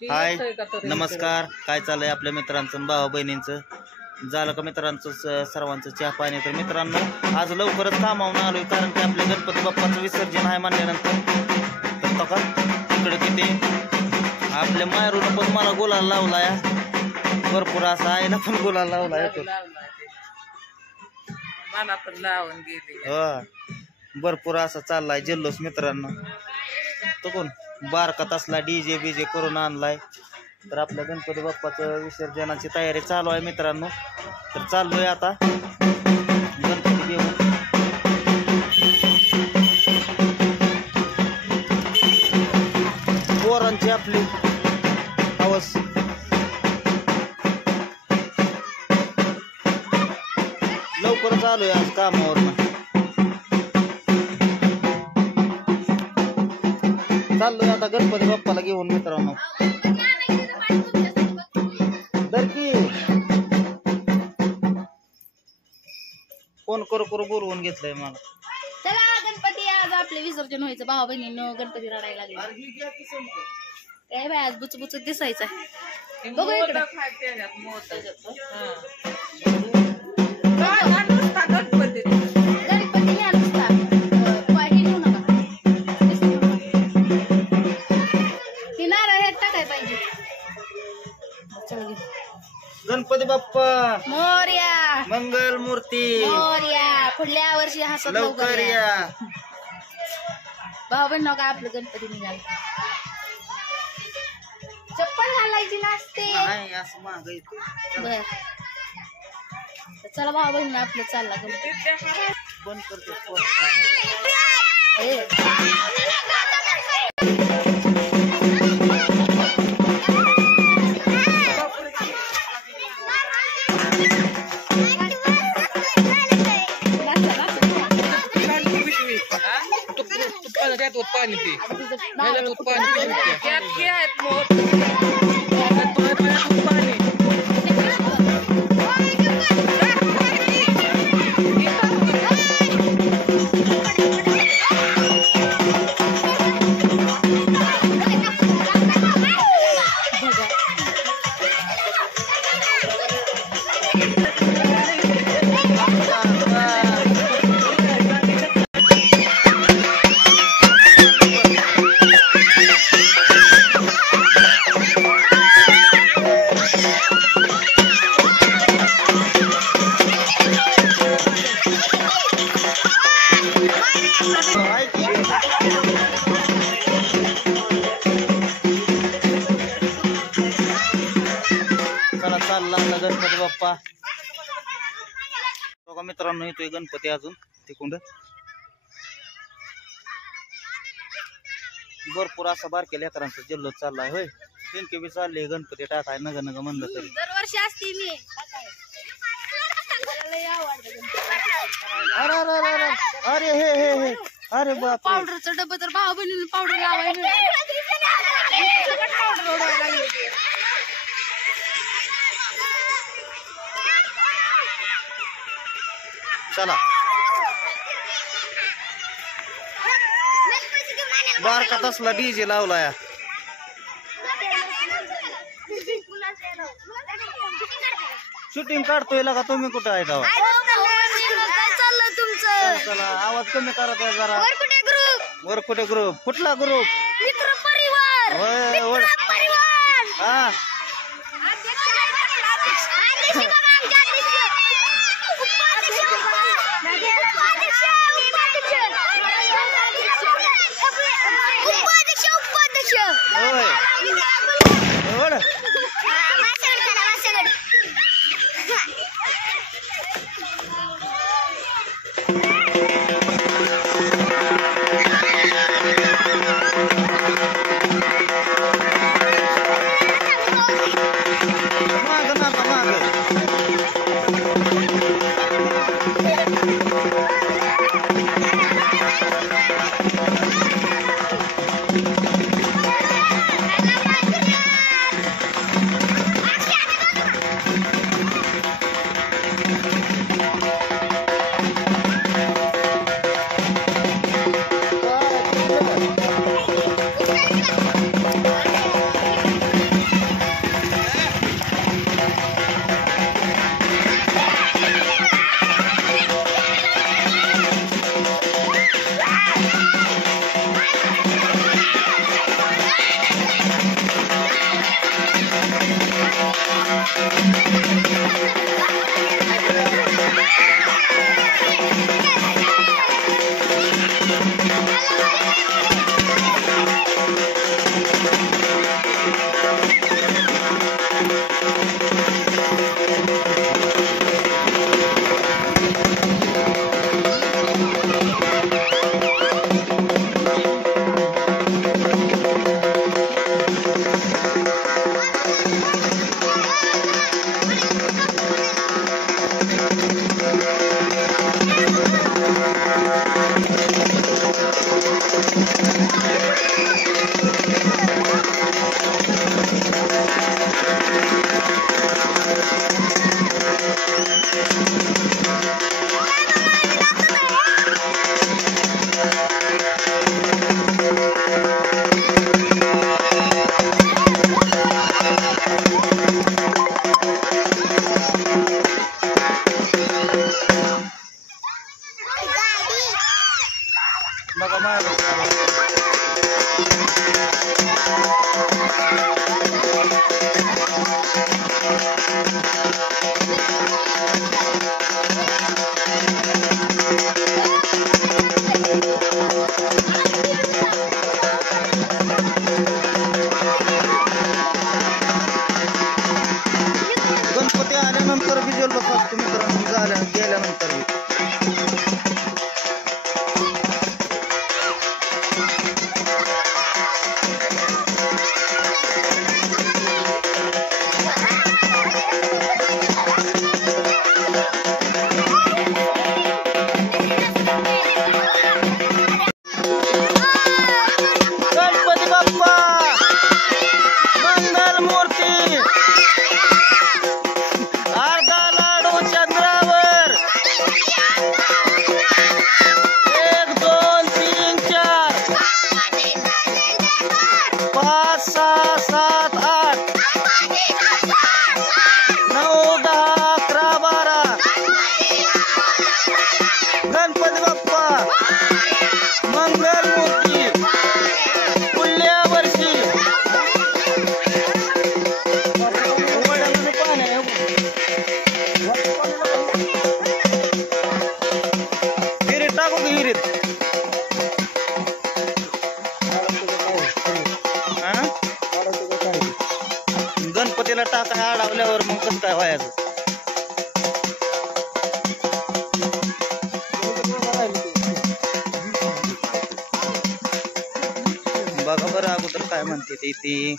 हाय नमस्कार. काय चाललंय आपल्या मित्रांचं आणि भावा बहिणींचं? झालं का मित्रांचं सर्वांचं चहा पाणी? तर मित्रांनो आज लवकरच कामावून आलोय, कारण की आपल्या गणपती बाप्पाचं विसर्जन आहे म्हणल्यानंतर का इकडे किती आपल्या मायरूनं पण मला गुलाल लावलाय, भरपूर असा आईला पण गुलाल लावलाय, भरपूर असा चाललाय जल्लोष मित्रांनो. तो कोण बारका तसला डीजे बीजे करून आणलाय. तर आपल्या गणपती बाप्पाचं विसर्जनाची तयारी चालू आहे मित्रांनो. तर चाललोय आता गणपती घेऊन. पोरांची आपली हवस. लवकरच आलोय आज कामावर. चाललोय आता गणपती बाप्पाला घेऊन मित्रांनो. दरकी फोन करू बोलवून घेतलंय मला. चला गणपती आज आपले विसर्जन व्हायचं. भावा बहिणींनो गणपती रडायला लागले. काय बाय आज बुचबुच दिसायचं. बघू इकडं गणपती बाप्पा मोरया, मंगल मूर्ती मोरया. पुढल्या वर्षी हसत लवकर या. भाऊ बहिण का आपलं गणपती निघाल. चप्पल घालायची नसते. बर चला भाऊ बहिण आपलं चालला गणपती. बंद करते. चला चालला गणपती बाप्पा. बघा मित्रांनो येतोय गणपती अजून तिकुंड. भरपूर असा बारक्या लेकरांचा जल्लोष चाललाय. होय त्यांचे बी चालले गणपती टाकाय नग नग म्हणलं तरी. दरवर्षी असते मी. अरे हे अरे बाप. पावडरचं डब्बा तर भाऊ बहिणीने पावडर लावायला. चला बारका तसला डीजे लावलाय. शूटिंग काढतोय का तुम्ही? कुठं आहे तेव्हा? काय चाललंय तुमचं? चला आवाज कमी करत आहे जरा. वर कुठे ग्रुप? कुठला ग्रुप? मित्र परिवार. हा गणपतीला टाका अडवल्यावर मग कसं काय व्हायचं? बघा बरं अगोदर काय म्हणते ती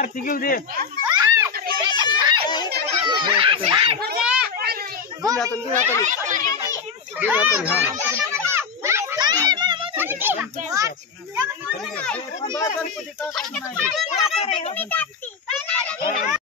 आरती घेऊ दे.